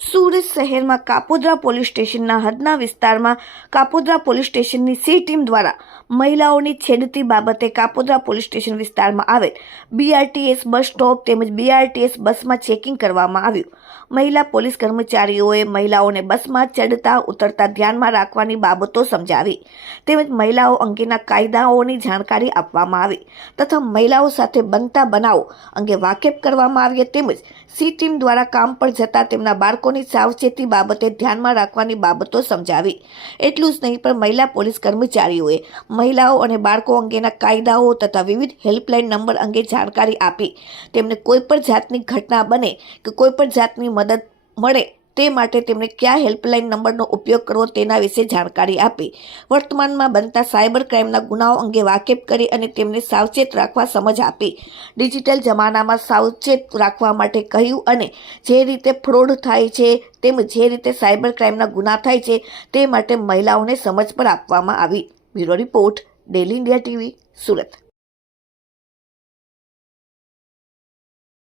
સુરત શહેરમાં કાપોદ્રા પોલીસ સ્ટેશનના હદના વિસ્તારમાં કાપોદ્રા પોલીસ સ્ટેશનની સી ટીમ દ્વારા મહિલાઓની છેડતી બાબતે કાપોદ્રા પોલીસ સ્ટેશન વિસ્તારમાં આવેલ બીઆરટીએસ બસ સ્ટોપ તેમજ બીઆરટીએસ બસમાં ચેકિંગ કરવામાં આવ્યું। મહિલા પોલીસ કર્મચારીઓએ મહિલાઓને બસમાં ચડતા ઉતરતા ધ્યાનમાં રાખવાની બાબતો સમજાવી તેમજ મહિલાઓ અંગેના કાયદાઓની જાણકારી આપવામાં આવી તથા મહિલાઓ સાથે બનતા બનાવો અંગે વાકેફ કરવામાં આવ્યા તેમજ સી ટીમ દ્વારા કામ પર જતા તેમના બાળકોની સાવચેતી બાબતે ધ્યાનમાં રાખવાની બાબતો સમજાવી। એટલું જ નહીં પણ મહિલા પોલીસ કર્મચારીઓએ મહિલાઓ અને બાળકો અંગેના કાયદાઓ તથા વિવિધ હેલ્પલાઇન નંબર અંગે જાણકારી આપી તેમને કોઈપણ જાતની ઘટના બને કે કોઈપણ જાતની મદદ મળે તે માટે તેમને કયા હેલ્પલાઇન નંબરનો ઉપયોગ કરવો તેના વિશે જાણકારી આપી વર્તમાનમાં બનતા સાયબર ક્રાઇમના ગુનાઓ અંગે વાકેફ કરી અને તેમને સાવચેત રાખવા સમજ આપી ડિજિટલ જમાનામાં સાવચેત રાખવા માટે કહ્યું અને જે રીતે ફ્રોડ થાય છે તેમજ જે રીતે સાયબર ક્રાઇમના ગુના થાય છે તે માટે મહિલાઓને સમજ પર આપવામાં આવી। Bureau report, daily India TV, Surat.